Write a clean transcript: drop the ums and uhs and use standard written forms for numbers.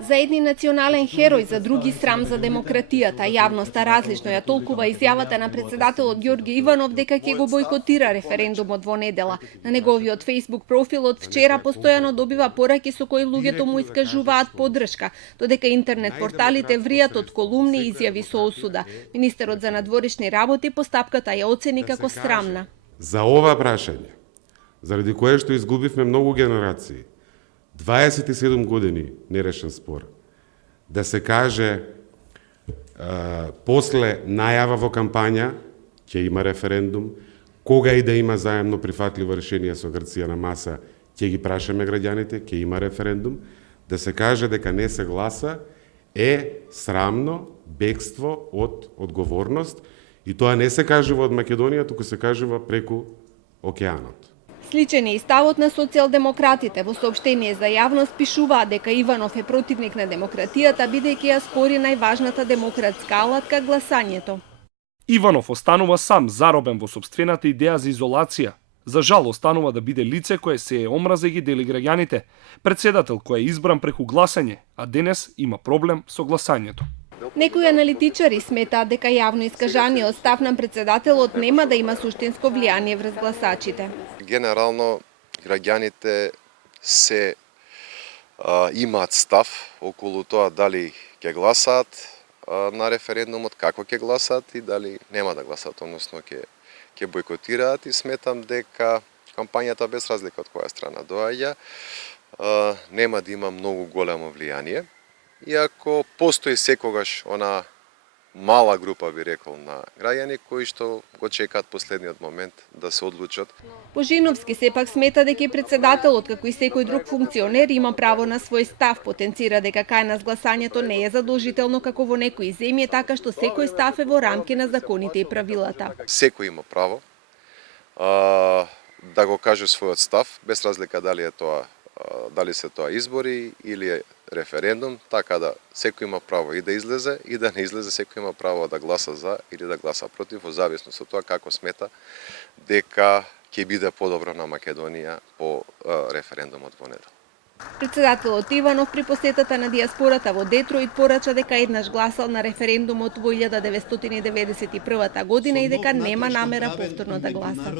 За едни национален херој, за други срам за демократијата. Јавноста различно ја толкува изјавата на председателот Ѓорѓе Иванов дека ќе го бойкотира референдумот во недела. На неговиот Facebook профил од вчера постојано добива пораки со кои луѓето му искажуваат поддршка, додека интернет порталите вријат од колумни и изјави со осуда. Министерот за надворешни работи постапката ја оцени како срамна. За ова прашање, заради кое што изгубивме многу генерации, 27 години нерешен спор, да се каже после најава во кампања ќе има референдум, кога и да има заемно прифатливо решение со Грција на маса, ќе ги прашаме граѓаните, ќе има референдум, да се каже дека не се гласа е срамно бегство од одговорност и тоа не се кажува од Македонија, туку се кажува преку океанот. Сличен е и ставот на социјалдемократите. Во соопштение за јавност пишуваат дека Иванов е противник на демократијата, бидејќи ја спори најважната демократска алатка гласањето. Иванов останува сам заробен во сопствената идеја за изолација. За жал останува да биде лице кое се омраза и ги дели граѓаните. Председател кој е избран преку гласање, а денес има проблем со гласањето. Некои аналитичари сметаат дека јавно искажаниот став на председателот нема да има суштинско влијание врз гласачите. Генерално, граѓаните се имаат став околу тоа дали ќе гласаат на референдумот, како ќе гласаат и дали нема да гласаат, односно ќе бойкотираат, и сметам дека кампањата без разлика од која страна доаѓа нема да има многу големо влијание. Иако постои секогаш она мала група, би рекол, на граѓани кои што го чекаат последниот момент да се одлучат. Божиновски сепак смета дека и председателот, како и секој друг функционер, има право на свој став. Потенцира дека кај нас гласањето не е задолжително како во некои земји, така што секој став е во рамки на законите и правилата. Секој има право да го каже својот став, без разлика дали се тоа избори или е референдум, така да секој има право и да излезе и да не излезе, секој има право да гласа за или да гласа против, во зависност од тоа како смета дека ќе биде подобро на Македонија по референдумот во недела. Председателот Иванов при посетата на диаспората во Детройт порача дека еднаш гласал на референдумот во 1991 година и дека нема намера повторно да гласа.